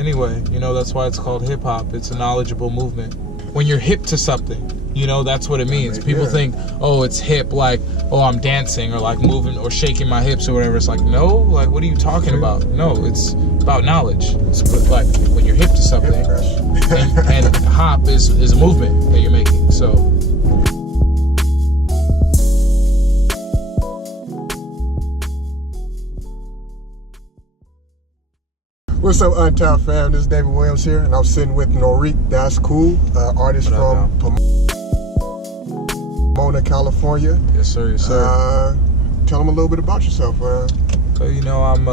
anyway. You know, that's why it's called hip-hop. It's a knowledgeable movement. When you're hip to something, you know, that's what it means. People think, oh, it's hip, like, oh, I'm dancing or like moving or shaking my hips or whatever. It's like, no, like, what are you talking about? No, it's about knowledge. It's like when you're hip to something, and hop is a movement that you're making. So. What's up, Untapped fam? This is David Williams here, and I'm sitting with ThasCool, artist from Pomona, California. Yes, sir. Yes, sir. Tell them a little bit about yourself. So, you know, I'm,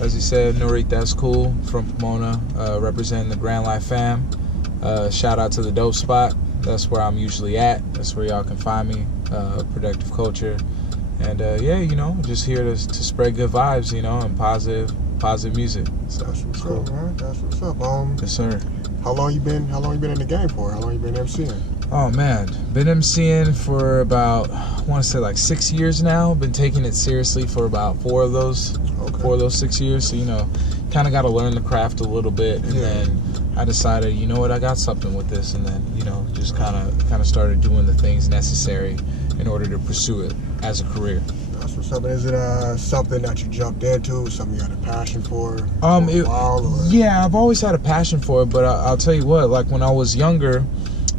as you said, ThasCool from Pomona, representing the Grand Life fam. Shout out to the Dope Spot. That's where I'm usually at. That's where y'all can find me. Productive culture. And, yeah, you know, just here to spread good vibes, you know, and positive music. So that's what's up, man. That's what's up. Yes, sir. How long you been in the game for? How long you been MCing? Oh man, been MCing for about, I want to say like 6 years now. Been taking it seriously for about 4 of those 6 years. So, you know, kind of got to learn the craft a little bit, and then I decided, you know what, I got something with this, and then, you know, just kind of started doing the things necessary in order to pursue it as a career. That's what's up. Is it something that you jumped into, something you had a passion for a while? Or? Yeah, I've always had a passion for it, but I'll tell you what, like when I was younger,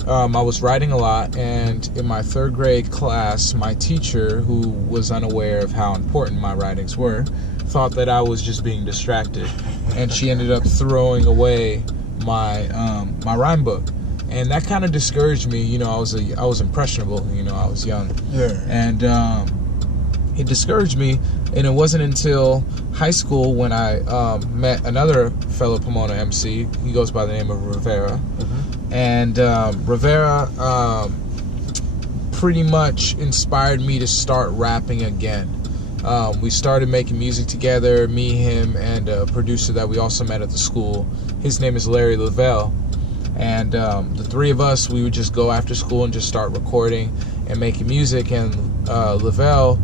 I was writing a lot, and in my 3rd grade class, my teacher, who was unaware of how important my writings were, thought that I was just being distracted, and she ended up throwing away my my rhyme book. And that kind of discouraged me. You know, I was impressionable. You know, I was young. Yeah. And it discouraged me. And it wasn't until high school when I met another fellow Pomona MC. He goes by the name of Rivera. Mm-hmm. And Rivera pretty much inspired me to start rapping again. We started making music together, me, him, and a producer that we also met at the school. His name is Larry Lavelle. And the 3 of us, we would just go after school and just start recording and making music. And Lavelle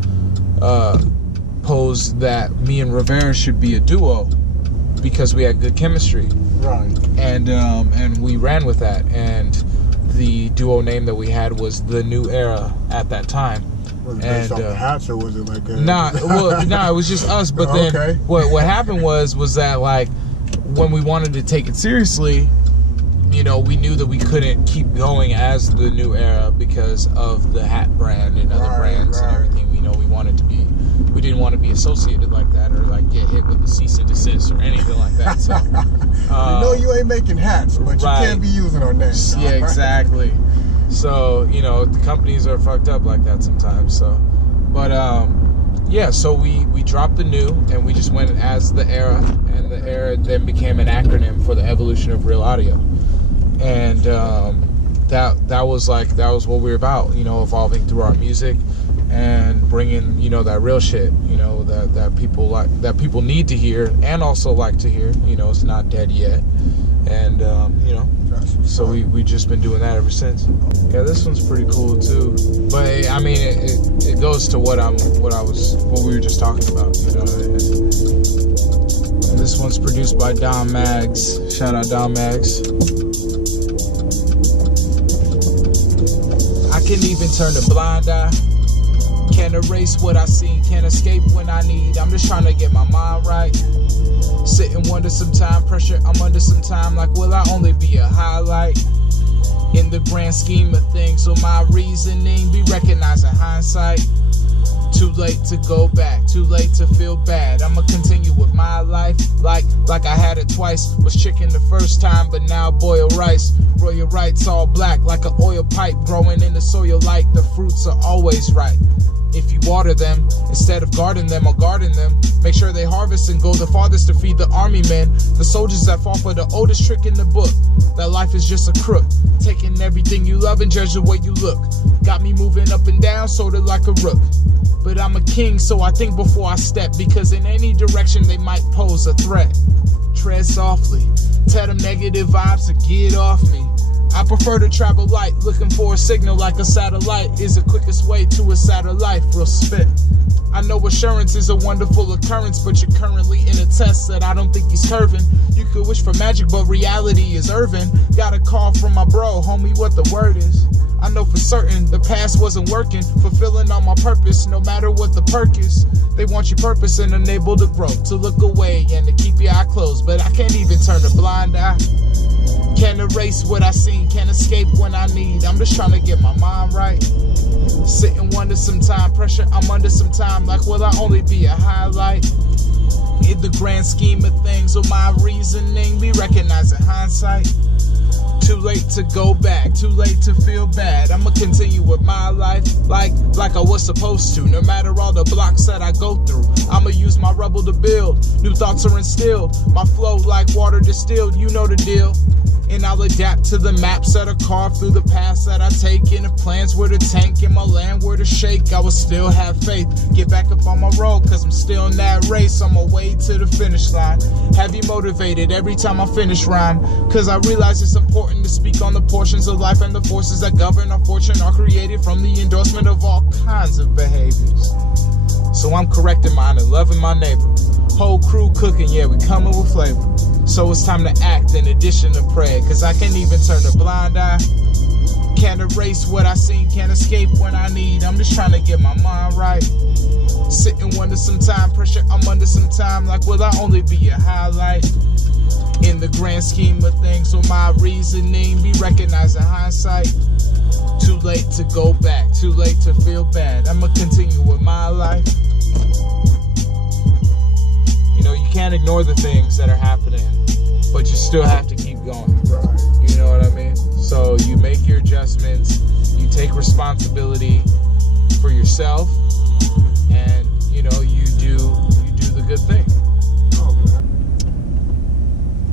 posed that me and Rivera should be a duo because we had good chemistry. Right. And we ran with that. And the duo name that we had was The New Era at that time. Was it based off the hats, or was it like a... Nah, it was just us. But then what happened was that, like, when we wanted to take it seriously, you know, we knew that we couldn't keep going as The New Era because of the hat brand and other brands and everything. You know, we didn't want to be associated like that, or like get hit with a cease and desist or anything like that. So, you know, you ain't making hats, but you can't be using our names. Yeah, exactly. So, you know, the companies are fucked up like that sometimes. So, but yeah, so we dropped The New, and we just went as The Era, and The Era then became an acronym for the evolution of real audio. And that was what we were about, you know, evolving through our music and bringing, you know, that real shit, you know, that people like, that people need to hear and also like to hear. You know, it's not dead yet. And you know, so we just been doing that ever since. Yeah, this one's pretty cool too. But I mean, it goes to what we were just talking about, you know. And this one's produced by Dom Mags. Shout out Dom Mags. I can even turn a blind eye. Can't erase what I seen, can't escape when I need. I'm just trying to get my mind right. Sit and wonder sometime, pressure I'm under sometime. Like, will I only be a highlight? In the grand scheme of things, will my reasoning be recognized in hindsight? Too late to go back, too late to feel bad. I'ma continue with my life like I had it twice. Was chicken the first time, but now boiled rice. Royal rights all black like an oil pipe growing in the soil light. The fruits are always right. If you water them, instead of guarding them or guarding them, make sure they harvest and go the farthest to feed the army men. The soldiers that fall for the oldest trick in the book, that life is just a crook, taking everything you love and judge the way you look. Got me moving up and down, sorta like a rook. But I'm a king, so I think before I step, because in any direction they might pose a threat. Tread softly, tell them negative vibes to get off me. I prefer to travel light, looking for a signal like a satellite is the quickest way to a sadder life. Real spit. I know assurance is a wonderful occurrence, but you're currently in a test that I don't think he's curving. You could wish for magic, but reality is Irvin. Got a call from my bro, homie, what the word is. I know for certain the past wasn't working, fulfilling all my purpose, no matter what the perk is. They want your purpose and unable to grow, to look away and to keep your eye closed, but I can't even turn a blind eye. Can't erase what I seen, can't escape when I need. I'm just trying to get my mind right. Sit and wonder sometime, pressure I'm under sometime, like will I only be a highlight? In the grand scheme of things, will my reasoning be recognized in hindsight? Too late to go back, too late to feel bad. I'ma continue with my life like I was supposed to. No matter all the blocks that I go through, I'ma use my rubble to build. New thoughts are instilled, my flow like water distilled, you know the deal. And I'll adapt to the maps that are carved through the paths that I take. And if plans were to tank and my land were to shake, I would still have faith. Get back up on my road, cause I'm still in that race on my way to the finish line. Have you motivated every time I finish rhyme? Cause I realize it's important to speak on the portions of life and the forces that govern our fortune are created from the endorsement of all kinds of behaviors. So I'm correcting mine and loving my neighbor. Whole crew cooking, yeah, we coming with flavor. So it's time to act in addition to pray, cause I can't even turn a blind eye. Can't erase what I seen, can't escape when I need. I'm just trying to get my mind right. Sit and wonder sometime, pressure I'm under sometime, like will I only be a highlight? In the grand scheme of things, will my reasoning be recognized in hindsight? Too late to go back, too late to feel bad. I'ma continue with my life. You know, you can't ignore the things that are happening, but you still have to keep going. Right. You know what I mean? So you make your adjustments, you take responsibility for yourself, and you know, you do the good thing. Oh, man.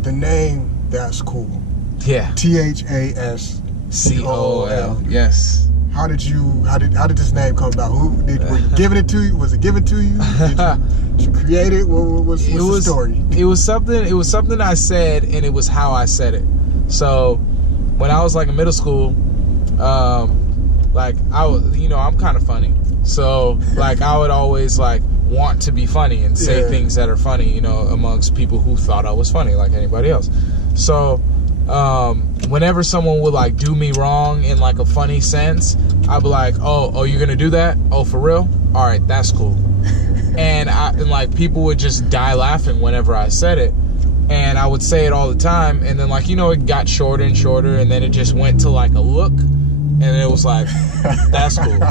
The name ThasCool. Yeah. ThasCool. Yes. How did this name come about? Were you giving it to you? Was it given to you? Did you create it? What's the story? It was something I said, and it was how I said it. So when I was like in middle school, like I was, you know, I'm kind of funny. So like I would always like want to be funny and say things that are funny, you know, amongst people who thought I was funny like anybody else. So whenever someone would like do me wrong in like a funny sense, I'd be like, oh, you're gonna do that? Oh, for real? All right, that's cool. And like people would just die laughing whenever I said it, and I would say it all the time, and then like, you know, it got shorter and shorter, and then it just went to like a look, and it was like, that's cool.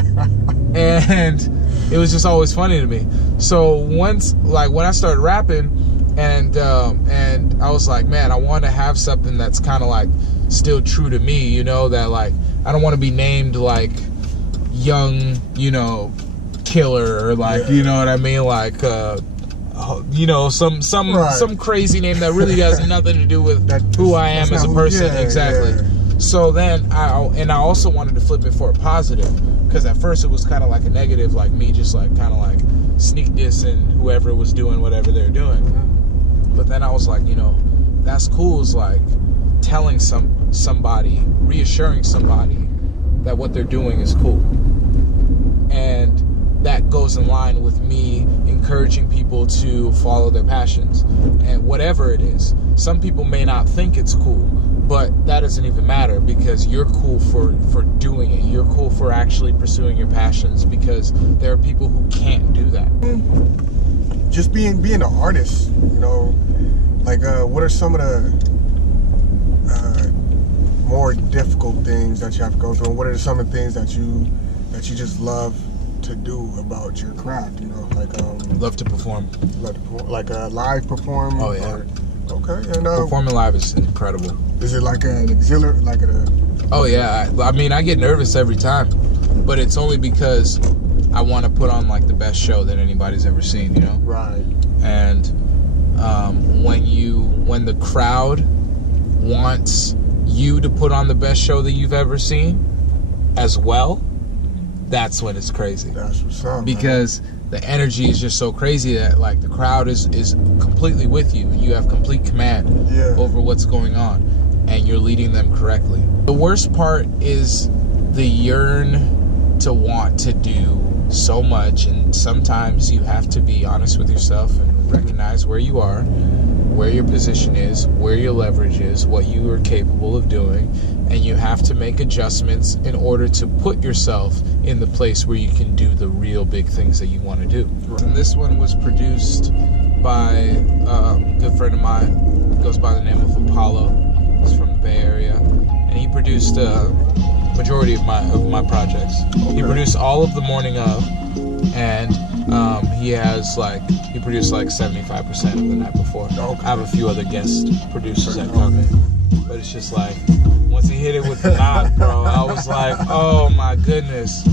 And it was just always funny to me. So once, like when I started rapping, and I was like, man, I want to have something that's kind of like still true to me, you know, that like I don't want to be named like Young, you know, Killer, or like, you know what I mean, like you know, some crazy name that really has nothing to do with who I am as a person. Exactly. So then I also wanted to flip it for a positive, because at first it was kind of like a negative, like me just like kind of like sneak dissing whoever was doing whatever they're doing. But then I was like, you know, that's cool, is like telling somebody, reassuring somebody that what they're doing is cool. And that goes in line with me encouraging people to follow their passions. And whatever it is, some people may not think it's cool, but that doesn't even matter, because you're cool for doing it. You're cool for actually pursuing your passions, because there are people who can't do that. Just being an artist, you know, like what are some of the more difficult things that you have to go through, and what are some of the things that you just love to do about your craft, you know, like love to perform, like a live perform. Oh yeah. Okay. And performing live is incredible. Is it like an exhilarate, like a? Oh yeah. I mean, I get nervous every time, but it's only because I want to put on like the best show that anybody's ever seen, you know. Right. And when the crowd wants you to put on the best show that you've ever seen as well, that's when it's crazy. That's what's up, because the energy is just so crazy that like the crowd is completely with you. You have complete command over what's going on, and you're leading them correctly. The worst part is the yearn to want to do so much, and sometimes you have to be honest with yourself and recognize where you are, where your position is, where your leverage is, what you are capable of doing, and you have to make adjustments in order to put yourself in the place where you can do the real big things that you want to do. Right. And this one was produced by a good friend of mine, goes by the name of Apollo. He's from the Bay Area, and he produced majority of my projects. Okay. He produced all of The Morning Of, and he produced like 75% of The Night Before. Okay. I have a few other guest producers that come in, but it's just like, once he hit it with the knock, bro, I was like, oh my goodness.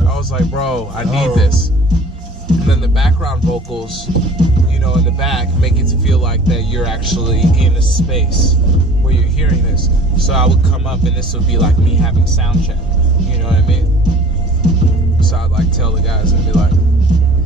I was like, bro, I need this. And then the background vocals, you know, in the back, make it feel like that you're actually in a space where you're hearing this. So I would come up and this would be like me having sound check. You know what I mean? So I'd like tell the guys and be like,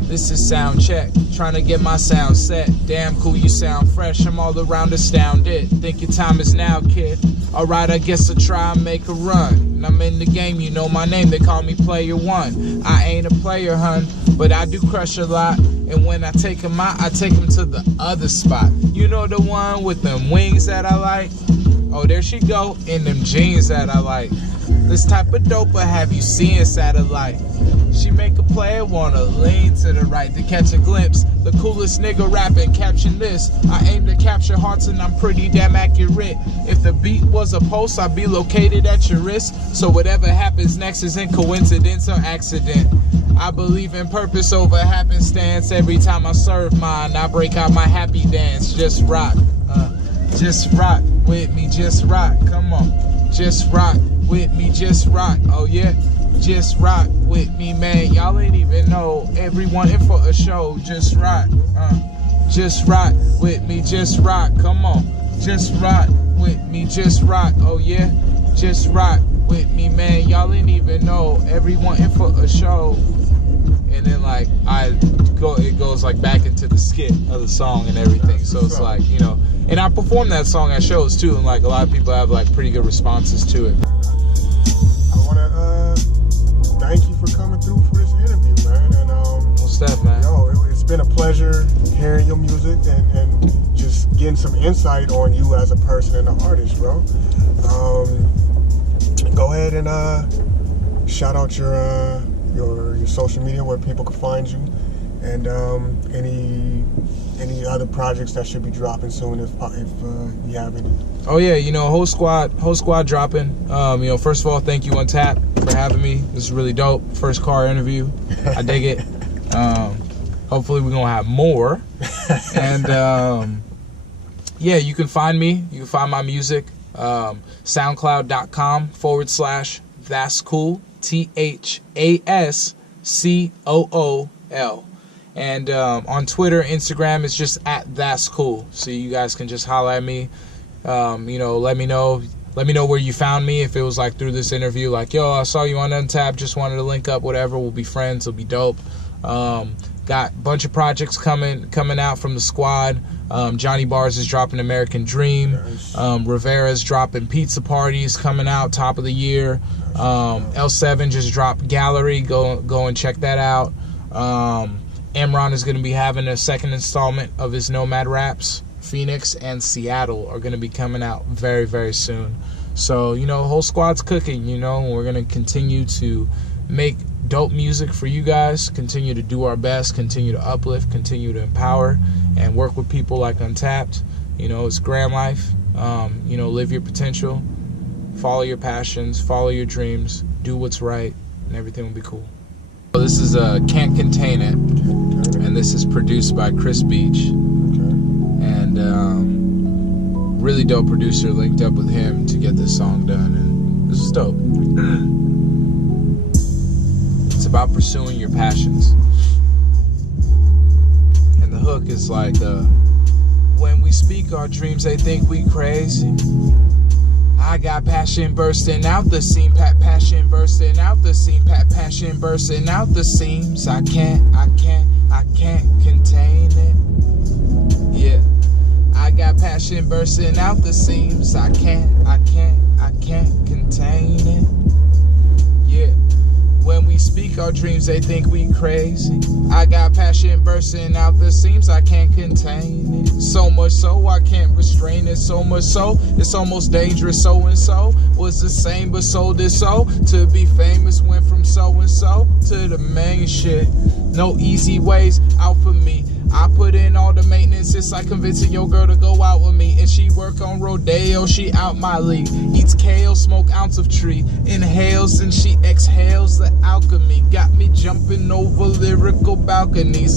this is sound check, trying to get my sound set. Damn cool, you sound fresh, I'm all around astounded. Think your time is now, kid. Alright, I guess I'll try and make a run. And I'm in the game, you know my name, they call me Player One. I ain't a player, hun, but I do crush a lot. And when I take them out, I take them to the other spot. You know the one with them wings that I like? Oh, there she go, in them jeans that I like. This type of dope will have you seeing satellite. She make a player wanna lean to the right to catch a glimpse. The coolest nigga rapping, catching this. I aim to capture hearts and I'm pretty damn accurate. If the beat was a pulse, I'd be located at your wrist. So whatever happens next isn't coincidence or accident. I believe in purpose over happenstance. Every time I serve mine, I break out my happy dance. Just rock with me, just rock. Come on, just rock with me, just rock. Oh yeah. Just rock with me, man. Y'all ain't even know. Everyone in for a show. Just rock. Just rock with me. Just rock. Come on. Just rock with me. Just rock. Oh, yeah. Just rock with me, man. Y'all ain't even know. Everyone in for a show. And then, like, it goes, like, back into the skit of the song and everything. So it's like, you know. And I perform that song at shows, too. And, like, a lot of people have, like, pretty good responses to it. Thank you for coming through for this interview, man. And well, Steph, man. It's been a pleasure hearing your music and just getting some insight on you as a person and an artist, bro. Go ahead and shout out your social media where people can find you, and any other projects that should be dropping soon if you have any. Oh yeah, you know, whole squad dropping. You know, first of all, thank you Untap for having me. This is really dope. First car interview. I dig it. Hopefully we're gonna have more. And yeah, you can find me. You can find my music. SoundCloud.com/ThasCool. ThasCool. And on Twitter, Instagram, it's just @ThasCool. So you guys can just holler at me. You know, let me know where you found me. If it was like through this interview, like, yo, I saw you on Untap, just wanted to link up, whatever. We'll be friends. It'll be dope. Got a bunch of projects coming out from the squad. Johnny Bars is dropping American Dream. Rivera's dropping Pizza Parties coming out top of the year. L7 just dropped Gallery. Go and check that out. Amron is going to be having a second installment of his Nomad Raps. Phoenix and Seattle are going to be coming out very, very soon. So, you know, whole squad's cooking, you know. We're going to continue to make dope music for you guys, continue to do our best, continue to uplift, continue to empower, and work with people like Untapped. You know, it's grand life. You know, live your potential, follow your passions, follow your dreams, do what's right, and everything will be cool. So this is Can't Contain It, and this is produced by Chris Beach. And really dope producer, linked up with him to get this song done, and this is dope. It's about pursuing your passions, and the hook is like, when we speak our dreams, they think we crazy. I got passion bursting out the seam, passion bursting out the seam, passion bursting out the seams. I can't contain it. Yeah. I got passion bursting out the seams. I can't contain it. Yeah. When we speak our dreams, they think we crazy. I got passion bursting out the seams, I can't contain it. So much so, I can't restrain it. So much so, it's almost dangerous. So-and-so was the same, but sold it so. To be famous went from so-and-so to the main shit. No easy ways out for me. I put in all the maintenance. It's like convincing your girl to go out with me. And she work on rodeo, she out my league. Eats kale, smoke ounce of tree. Inhales and she exhales the alchemy. Got me jumping over lyrical balconies.